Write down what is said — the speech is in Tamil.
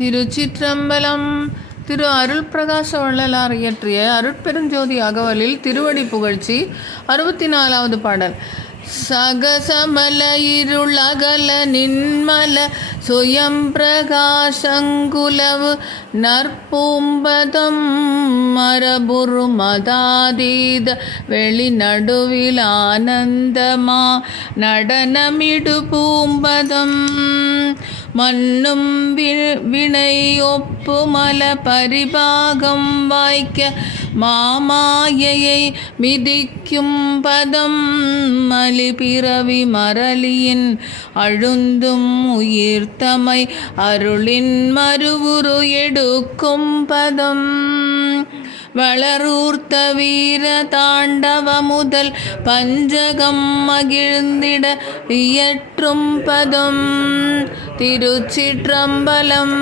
திருச்சிற்றம்பலம். திரு அருள் பிரகாச வள்ளலார் இயற்றிய அருட்பெருஞ்சோதி அகவலில் திருவடி புகழ்ச்சி 64வது பாடல். சகசமல இருளகல நின்மல சுயம் பிரகாசங்குலவு நற்பூம்பதம் மரபுரு மதாதீத வெளிநடுவில் ஆனந்தமா நடனமிடு பூம்பதம் மன்னும் வினை ஒப்புமல பரிபாகம் வாய்க்க மாமாயையை மிதிக்கும் பதம் மலிபிறவி மரளியின் அழுந்தும் உயிர்த்தமை அருளின் மறுவுரு எடுக்கும் பதம் வளரூர்த்த வீர தாண்டவ முதல் பஞ்சகம் மகிழ்ந்திட இயற்றும் பதம். திருச்சிற்றம்பலம்.